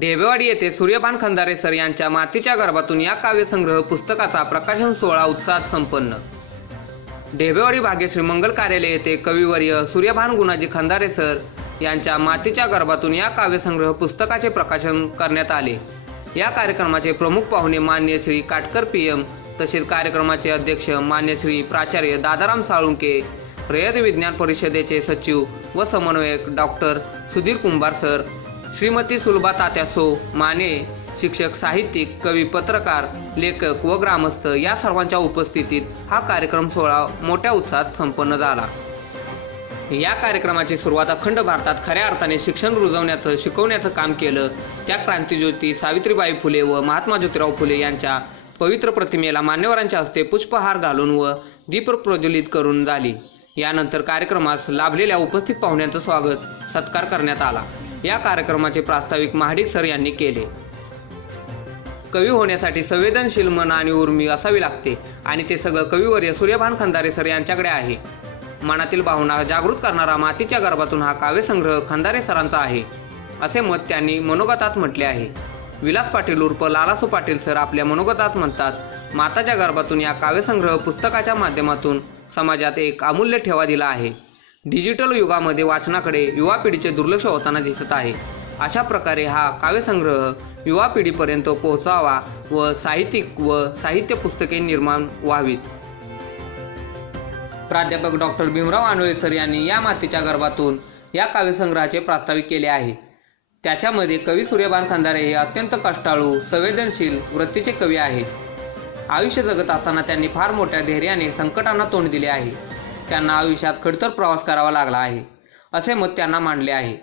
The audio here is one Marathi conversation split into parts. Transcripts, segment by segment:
ढेबेवाडी येथे सूर्यपान खंदारे सर यांच्या मातीच्या गर्भातून या काव्यसंग्रह पुस्तकाचा प्रकाशन सोहळा उत्साहात संपन्न. ढेबेवाडी भाग्यश्री मंगल कार्यालय येथे कविवर्य सूर्यभान गुणाजी खंदारे सर यांच्या मातीच्या गर्भातून या काव्यसंग्रह पुस्तकाचे प्रकाशन करण्यात आले. या कार्यक्रमाचे प्रमुख पाहुणे मान्य श्री काटकर पी एम तसेच कार्यक्रमाचे अध्यक्ष मान्य श्री प्राचार्य दादाराम साळुंके रयत विज्ञान परिषदेचे सचिव व समन्वयक डॉक्टर सुधीर कुंभार सर श्रीमती सुलभा तात्यासो माने शिक्षक साहित्यिक कवी पत्रकार लेखक व ग्रामस्थ या सर्वांच्या उपस्थितीत हा कार्यक्रम सोहळा मोठ्या उत्साहात संपन्न झाला. या कार्यक्रमाची सुरुवात अखंड भारतात खऱ्या अर्थाने शिक्षण रुजवण्याचं शिकवण्याचं काम केलं. त्या क्रांतीज्योती सावित्रीबाई फुले व महात्मा ज्योतिराव फुले यांच्या पवित्र प्रतिमेला मान्यवरांच्या हस्ते पुष्पहार घालून व दीप प्रज्वलित करून झाली. यानंतर कार्यक्रमास लाभलेल्या उपस्थित पाहुण्यांचं स्वागत सत्कार करण्यात आला. या कार्यक्रमाचे प्रास्ताविक महाडिक सर यांनी केले. कवी होण्यासाठी संवेदनशील मन आणि उर्मी असावी लागते आणि ते सगळं कविवर्य सूर्यभान खंदारे सर यांच्याकडे आहे. मनातील भावना जागृत करणारा मातीच्या गर्भातून हा काव्यसंग्रह खंदारे सरांचा आहे असे मत त्यांनी मनोगतात म्हटले आहे. विलास पाटील उर्फ लालासू पाटील सर आपल्या मनोगतात म्हणतात माताच्या गर्भातून या काव्यसंग्रह पुस्तकाच्या माध्यमातून समाजात एक अमूल्य ठेवा दिला आहे. डिजिटल युगामध्ये वाचनाकडे युवा पिढीचे दुर्लक्ष होताना दिसत आहे. अशा प्रकारे हा काव्यसंग्रह युवा पिढीपर्यंत पोहोचावा व साहित्यिक व साहित्य पुस्तके निर्माण व्हावीत. प्राध्यापक डॉक्टर भीमराव आनोळे सर यांनी या मातीच्या गर्भातून या काव्यसंग्रहाचे प्रास्ताविक केले आहे. त्याच्यामध्ये कवी सूर्यबान खांदारे हे अत्यंत कष्टाळू संवेदनशील वृत्तीचे कवी आहेत. आयुष्य जगत असताना त्यांनी फार मोठ्या धैर्याने संकटांना तोंड दिले आहे. त्यांना आयुष्यात खडतर प्रवास करावा लागला आहे असे मत त्यांना मांडले आहे.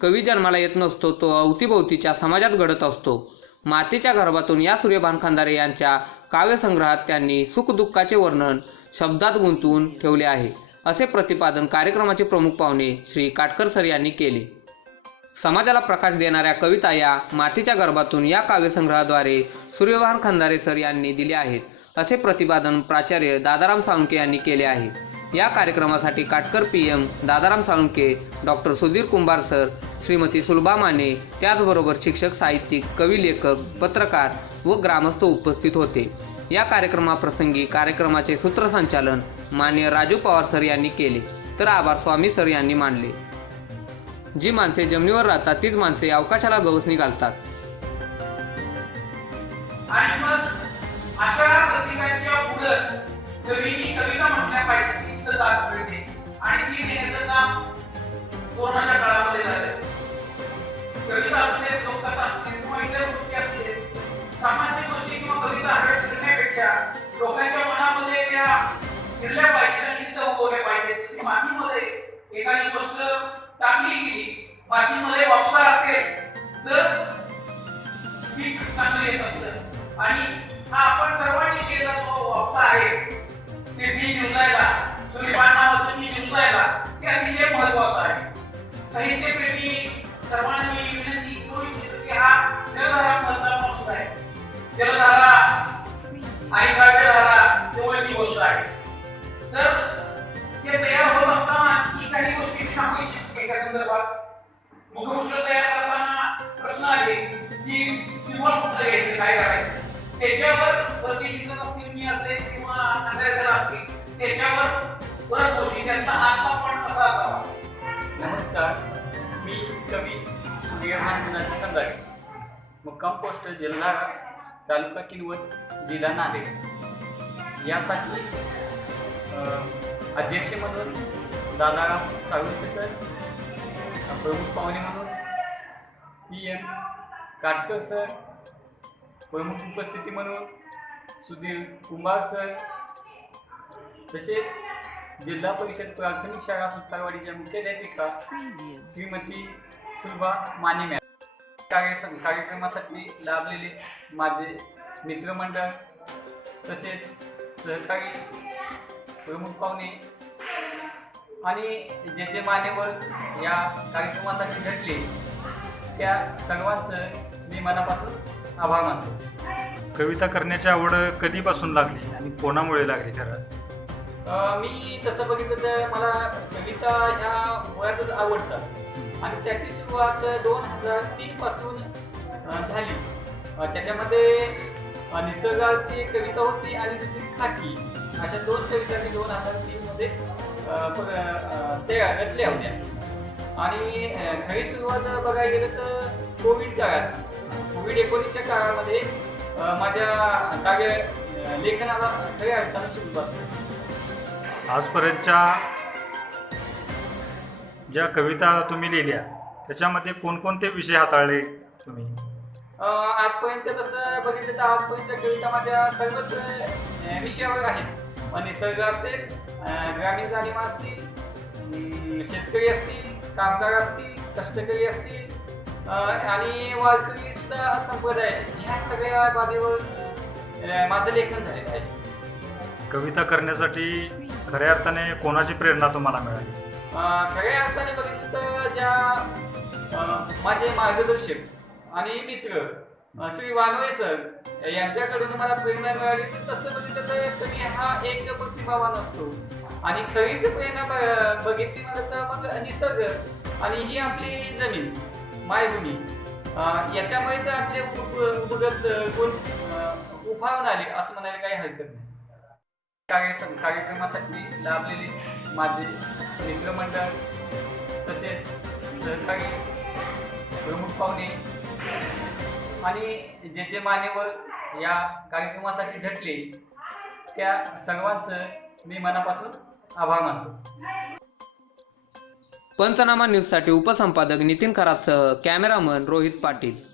कवी जन्माला येत नसतो तो अवतीभोवतीच्या समाजात घडत असतो. मातेच्या गर्भातून या सूर्यभान खांदारे यांच्या काव्यसंग्रहात त्यांनी सुखदुःखाचे वर्णन शब्दात गुंतवून ठेवले आहे असे प्रतिपादन कार्यक्रमाचे प्रमुख पाहुणे श्री काटकर सर यांनी केले. समाजाला प्रकाश देणाऱ्या कविता या मातीच्या गर्भातून या काव्यसंग्रहाद्वारे सूर्यभान खंदारे सर यांनी दिले आहेत असे प्रतिपादन प्राचार्य दादाराम साळुंके यांनी केले आहे. या कार्यक्रमासाठी Katkar P M Dadaram Salunke doctor Sudhir Kumbhar sir Shrimati Sulabha Mane त्याचबरोबर शिक्षक साहित्यिक कवी लेखक पत्रकार व ग्रामस्थ उपस्थित होते. या कार्यक्रमाप्रसंगी कार्यक्रमाचे सूत्रसंचालन मान्य राजू पवार सर यांनी केले. तर आभार स्वामी सर यांनी मानले. जी माणसे जमिनीवर राहतात तीच माणसे अवकाशाला गवसणी घालतात आणि मग अशा रसिकांच्या पुढं कवीनी कविता म्हटल्या पाहिजे. ती मिळते. आणि ती घेण्याचं काम कोरोनाच्या काळामध्ये झाले कविता असते लोककथा असते किंवा इतर गोष्टी असते सामान्य गोष्टी किंवा कविता हवे फिरण्यापेक्षा लोकांच्या मनामध्ये त्या फिरल्या पाहिजेत आणि तिथं उगवल्या पाहिजेत. तशी मातीमध्ये एखादी गोष्ट टाकली गेली मातीमध्ये वापसा असेल तरच पीक चांगलं येत असतं. आणि हा आपण सर्वांनी केलेला जो वापसा आहे ते बी जिंकायला सूर्यपान नावाचं बीज उमलायला ते अतिशय महत्वाचं आहे. साहित्यप्रेमी सर्वांनी विनंती करू इच्छितो की हा जलधारा मधला माणूस आहे. जलधारा आणि काव्यधारा जवळची गोष्ट आहे. तर ते तयार होत असताना ही काही गोष्टी मी सांगू इच्छितो एका संदर्भात. मुखपृष्ठ तयार करताना प्रश्न आले की सिंबल कुठलं घ्यायचं काय करायचं? त्याच्यावर वरती दिसत असतील मी असेल किंवा नांदेडकर असतील त्याच्यावर परत गोष्टी त्यांचा आत्मा पण कसा असावा. नमस्कार मी कवी सूर्यभान गुणाजी कंदारे मुक्काम पोस्ट जिल्हा तालुका किनवट जिल्हा नांदेड. यासाठी अध्यक्ष म्हणून दादा सावंत सर प्रमुख पाहुणे म्हणून पी एम काटकर सर प्रमुख उपस्थिती म्हणून सुधीर कुंभार सर तसेच जिल्हा परिषद प्राथमिक शाळा सुतारवाडीच्या मुख्याध्यापिका श्रीमती सुलभा माने मॅम. कार्य कार्यक्रमासाठी लाभलेले माझे मित्रमंडळ तसेच सहकारी प्रमुख पाहुणे आणि जे जे मान्यवर या कार्यक्रमासाठी झटले त्या सर्वांचं मी मनापासून आभार मानतो. कविता करण्याची आवड कधीपासून लागली आणि कोणामुळे लागली खरं? मी तसं बघितलं तर मला कविता ह्या वयातच आवडतात. आणि त्याची सुरुवात दोन हजार तीन पासून झाली. त्याच्यामध्ये निसर्गाची कविता होती आणि दुसरी खाकी. अशा दोन कविता मी दोन हजार तीन मध्ये अ, प- अ, त्या रचल्या होत्या. आणि खरी सुरुवात बघायला गेलं तर कोविड काळात. कोविड एकोणीसच्या काळामध्ये माझ्या काव्य लेखनाला खऱ्या अर्थानं सुरुवात. झाली. आजपर्यंतच्या ज्या कविता तुम्ही लिहिल्या त्याच्यामध्ये कोणकोणते विषय हाताळले तुम्ही? आजपर्यंत तसं बघितलं तर आजपर्यंत कविता माझ्या सर्वच विषयावर आहेत मग निसर्ग असेल ग्रामीण जाणीवा असतील शेतकरी असतील कामगार असतील कष्टकरी असतील आणि वारकरी सुद्धा संप्रदाय ह्या सगळ्या बाबीवर माझं लेखन झालेलं आहे कविता करण्यासाठी खऱ्या अर्थाने कोणाची प्रेरणा तुम्हाला मिळाली? खऱ्या अर्थाने बघितलं तर ज्या माझे मार्गदर्शक आणि मित्र अ, श्री वानवे सर यांच्याकडून मला प्रेरणा मिळाली. तर तसं बघितलं तर कमी हा एक प्रतिभावान असतो. आणि खरीच प्रेरणा ब- बघितली मला तर मग निसर्ग आणि ही आपली जमीन मायभूमी. याच्यामुळेच आपले उप उपगत गुण अ, उफाळून आले असं म्हणायला काही हरकत नाही. कार्य कार्यक्रमासाठी लाभलेले माझे मित्रमंडळ तसेच सहकारी प्रमुख पाहुणे आणि जे जे मान्यवर या कार्यक्रमासाठी झटले त्या सर्वांचं मी मनापासून आभार मानतो. पंचनामा न्यूजसाठी उपसंपादक नितीन खरातसह कॅमेरामन रोहित पाटील.